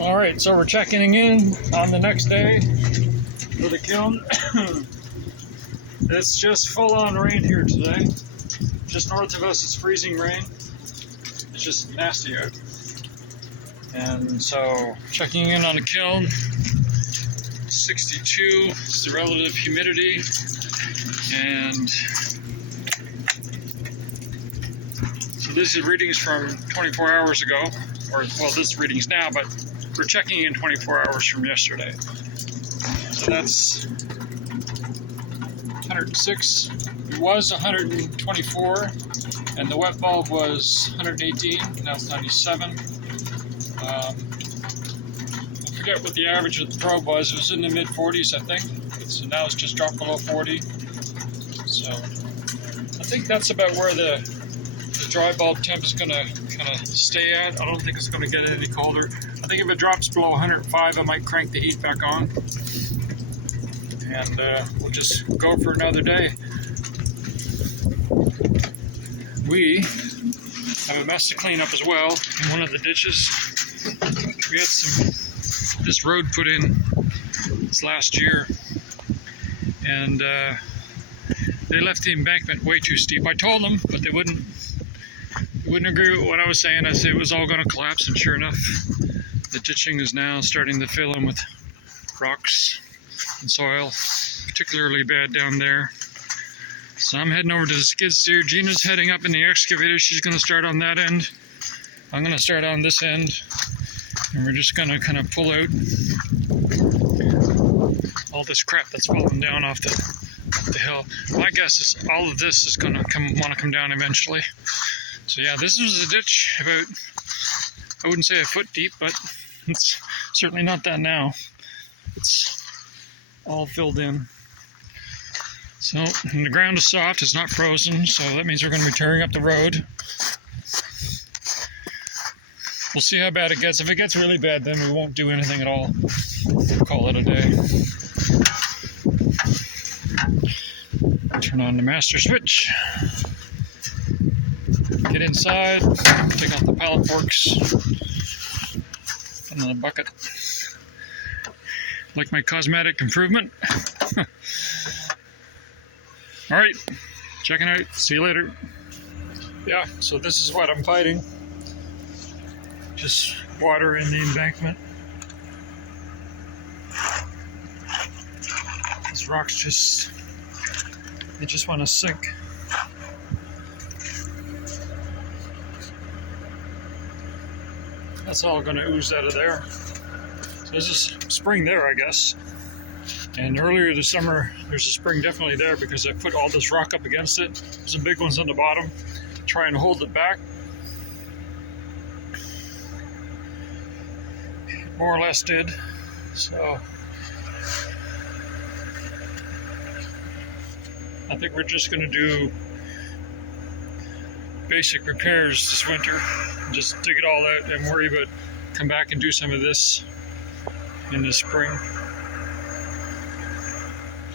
All right, so we're checking in on the next day for the kiln. It's just full-on rain here today. Just north of us, it's freezing rain. It's just nasty out. And so, checking in on the kiln. 62 is the relative humidity, and so this is readings from 24 hours ago, or well, this readings now, but we're checking in 24 hours from yesterday. So that's 106. It was 124, and the wet bulb was 118. Now it's 97. I forget what the average of the probe was. It was in the mid 40s, I think. So now it's just dropped below 40. So I think that's about where the dry bulb temp is going to kind of stay at. I don't think it's going to get any colder. I think if it drops below 105, I might crank the heat back on. And we'll just go for another day. We have a mess to clean up as well in one of the ditches. We had this road put in this last year, and they left the embankment way too steep. I told them, but they wouldn't agree with what I was saying. I said it was all going to collapse, and sure enough, the ditching is now starting to fill in with rocks and soil, particularly bad down there. So I'm heading over to the skid steer. Gina's heading up in the excavator. She's going to start on that end. I'm going to start on this end, and we're just going to kind of pull out all this crap that's falling down off the hill. My guess is all of this is going to want to come down eventually. So yeah, this was a ditch about, I wouldn't say a foot deep, but it's certainly not that now. It's all filled in. So, and the ground is soft, it's not frozen, so that means we're going to be tearing up the road. We'll see how bad it gets. If it gets really bad, then we won't do anything at all. We'll call it a day. Turn on the master switch. Get inside, take out the pallet forks and the bucket. Like my cosmetic improvement. All right, checking out. See you later. Yeah, so this is what I'm fighting. Just water in the embankment. These rocks they just want to sink. That's all going to ooze out of there. So there's a spring there, I guess. And earlier this summer, there's a spring definitely there because I put all this rock up against it. There's some big ones on the bottom, trying to hold it back. More or less did. So I think we're just going to do basic repairs this winter. Just dig it all out and worry about come back and do some of this in the spring.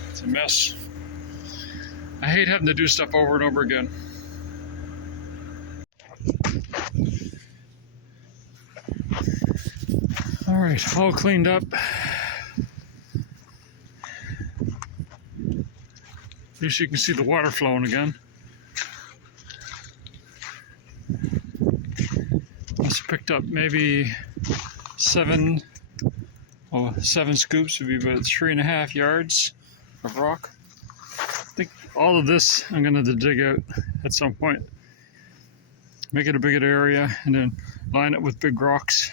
It's a mess. I hate having to do stuff over and over again. All right, all cleaned up. At least you can see the water flowing again. Must have picked up maybe 7 scoops would be about 3.5 yards of rock. I think all of this I'm going to dig out at some point. Make it a bigger area and then line it with big rocks,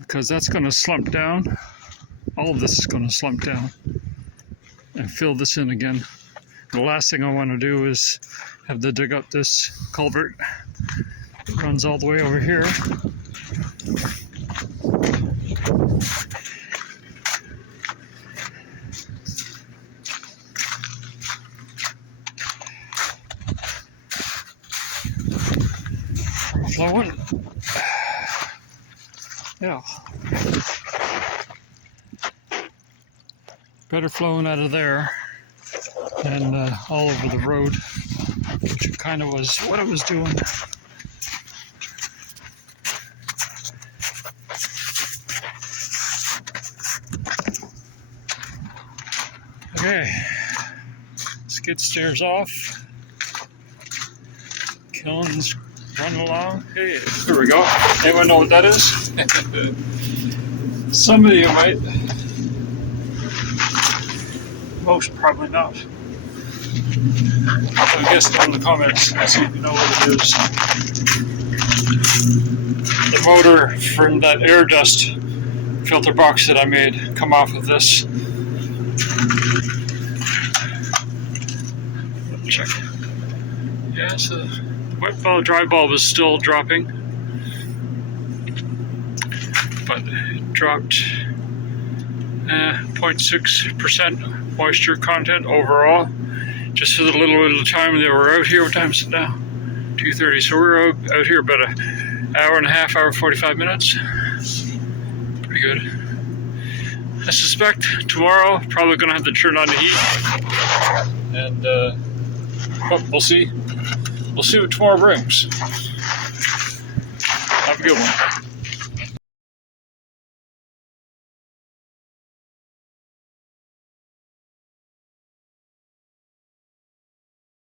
because that's going to slump down. All of this is going to slump down and fill this in again. The last thing I want to do is have to dig up this culvert. It runs all the way over here. Flowing. Yeah. Better flowing out of there than all over the road, which kind of was what I was doing. Okay, skid steers off. Kiln's running along. Hey, here we go. Anyone know what that is? Some of you might. Most probably not. I guess down in the comments, see if you know what it is. The motor from that air dust filter box that I made come off of this. Check. Yeah, so the wet bulb, dry bulb is still dropping, but it dropped 0.6% moisture content overall. Just for the little bit of time that we're out here. What time is it now? 2:30. So we're out here about an hour and a half, hour 45 minutes. Pretty good. I suspect tomorrow probably going to have to turn on the heat, and but we'll see. We'll see what tomorrow brings. Have a good one.